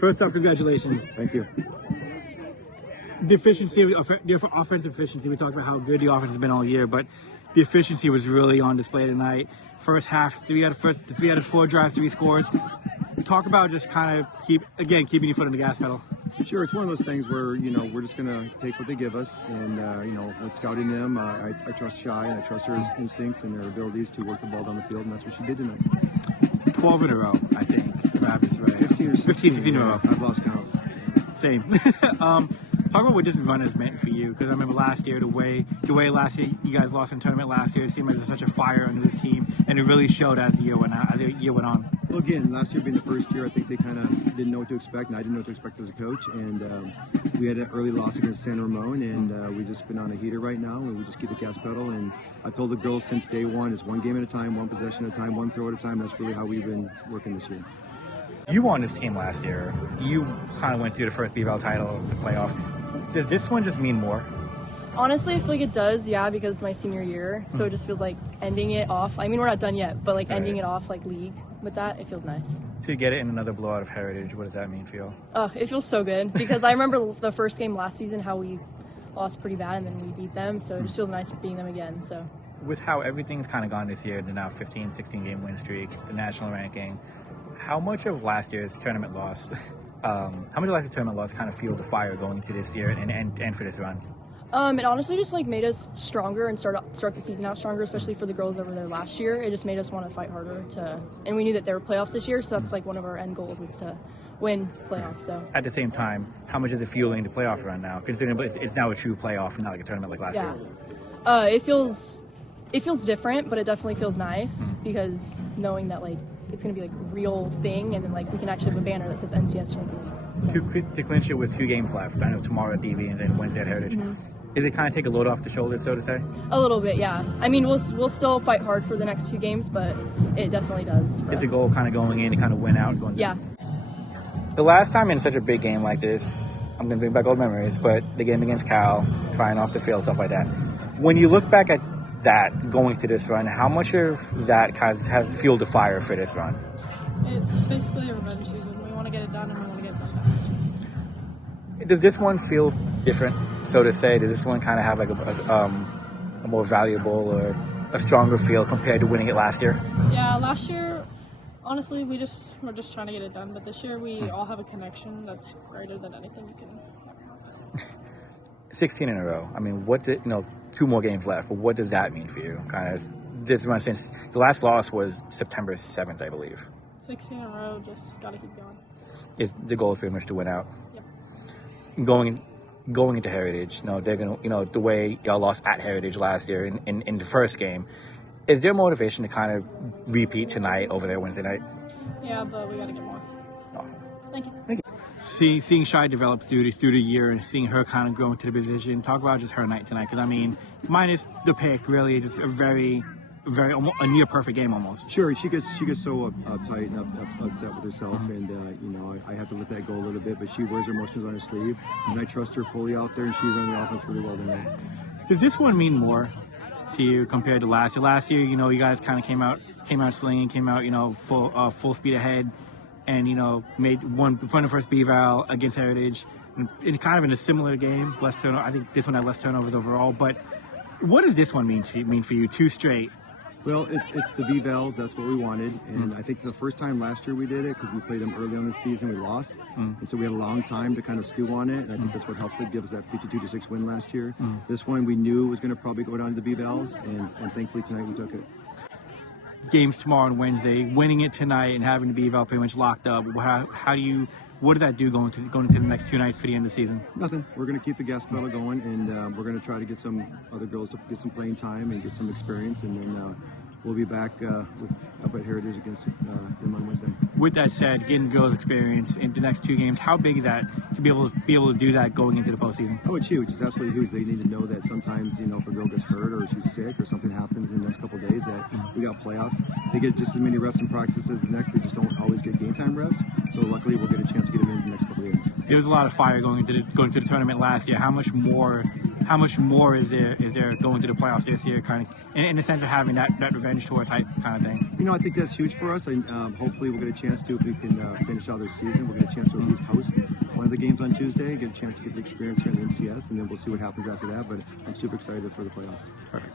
First off, congratulations. Thank you. The efficiency, the offensive efficiency, we talked about how good the offense has been all year, but the efficiency was really on display tonight. First half, 3 out of 4 drives, 3 scores. Talk about just kind of keeping your foot on the gas pedal. Sure, it's one of those things where, we're just going to take what they give us. And, with scouting them, I trust Shy and I trust her instincts and her abilities to work the ball down the field, and that's what she did tonight. 12 in a row, I think. If I have this right. 15 or 16 in a row. I've lost count. Same. Talk about what this run has meant for you, because I remember last year, the way last year you guys lost in the tournament last year, it seemed like there was such a fire under this team, and it really showed as the year went on. Well, again, last year being the first year, I think they kind of didn't know what to expect, and I didn't know what to expect as a coach. And we had an early loss against San Ramon, and we've just been on a heater right now, and we just keep the gas pedal. And I've told the girls since day one, it's one game at a time, one possession at a time, one throw at a time. That's really how we've been working this year. You won this team last year. You kind of went through the first BVAL title, the playoff. Does this one just mean more? Honestly, I feel like it does, yeah, because it's my senior year. So it just feels like ending it off. I mean, we're not done yet, but ending it off league with that, it feels nice. To get it in another blowout of Heritage, what does that mean for you? Oh, it feels so good because I remember the first game last season, how we lost pretty bad and then we beat them. So it just feels nice beating them again. So with how everything's kind of gone this year, the now 15, 16 game win streak, the national ranking, how much of last year's tournament loss kind of fueled the fire going into this year and for this run? It honestly just made us stronger and start the season out stronger, especially for the girls that were there last year. It just made us want to fight harder and we knew that there were playoffs this year, so that's one of our end goals is to win playoffs. So at the same time, how much is it fueling the playoff run now, considering it's now a true playoff and not like a tournament like last year? It feels different, but it definitely feels nice because knowing that it's going to be a real thing, and then we can actually have a banner that says NCS champions. So. To clinch it with 2 games left, I know tomorrow at BV and then Wednesday at Heritage. Is it kind of take a load off the shoulders, so to say? A little bit, yeah. I mean, we'll still fight hard for the next 2 games, but it definitely does. Is the goal kind of going in to kind of win out? Yeah. The last time in such a big game like this, I'm going to bring back old memories, but the game against Cal, trying off the field, stuff like that. When you look back at that going to this run, how much of that has fueled the fire for this run? It's basically a revenge season. We want to get it done and we want to get it done fast. Does this one feel different, so to say? Does this one kind of have a more valuable or a stronger feel compared to winning it last year? Yeah, last year, honestly, we're just trying to get it done. But this year, we all have a connection that's greater than anything you can have. 16 in a row. I mean, 2 more games left, but what does that mean for you? Kind of this run since the last loss was September 7th, I believe. 16 in a row, just got to keep going. Is the goal is pretty much to win out? Yep. Going into Heritage, they're gonna, the way y'all lost at Heritage last year in the first game, is there motivation to kind of repeat tonight over there Wednesday night? Yeah, but we got to get more. Awesome. Thank you. Thank you. Seeing Shy develop through the year and seeing her kind of grow into the position, talk about just her night tonight, because I mean, minus the pick, really just a very a near perfect game almost. Sure, she gets so uptight and upset with herself, and I have to let that go a little bit. But she wears her emotions on her sleeve, and I trust her fully out there, and she ran the offense really well tonight. Does this one mean more to you compared to last year? Last year, you guys kind of came out slinging, full speed ahead, and made one from the first BVAL against Heritage, and kind of in a similar game, less turnover. I think this one had less turnovers overall. But what does this one mean for you? 2 straight. Well, it's the BVAL. That's what we wanted, and I think the first time last year we did it because we played them early on the season, we lost, and so we had a long time to kind of stew on it. And I think that's what helped it give us that 52-6 win last year. This one we knew was going to probably go down to the BVALs, and thankfully tonight we took it. Games tomorrow and Wednesday, winning it tonight and having the BVAL pretty much locked up. What does that do going into the next 2 nights for the end of the season? Nothing. We're going to keep the gas pedal going, and we're going to try to get some other girls to get some playing time and get some experience, and then we'll be back up at Heritage against them on Wednesday. With that said, getting girls experience in the next 2 games, how big is that to be able to do that going into the postseason? Oh, it's huge. It's absolutely huge. They need to know that sometimes, if a girl gets hurt or she's sick or something happens in the next couple of days, that we got playoffs. They get just as many reps and practices as the next. They just don't always get game time reps. So luckily, we'll get a chance to get them in the next couple of days. There was a lot of fire going to the tournament last year. How much more how much more is there going to the playoffs this year, kind of in the sense of having that revenge tour type kind of thing? You know, I think that's huge for us. And hopefully we'll get a chance to, if we can finish out this season, we'll get a chance to at least host one of the games on Tuesday, get a chance to get the experience here in the NCS, and then we'll see what happens after that. But I'm super excited for the playoffs. Perfect.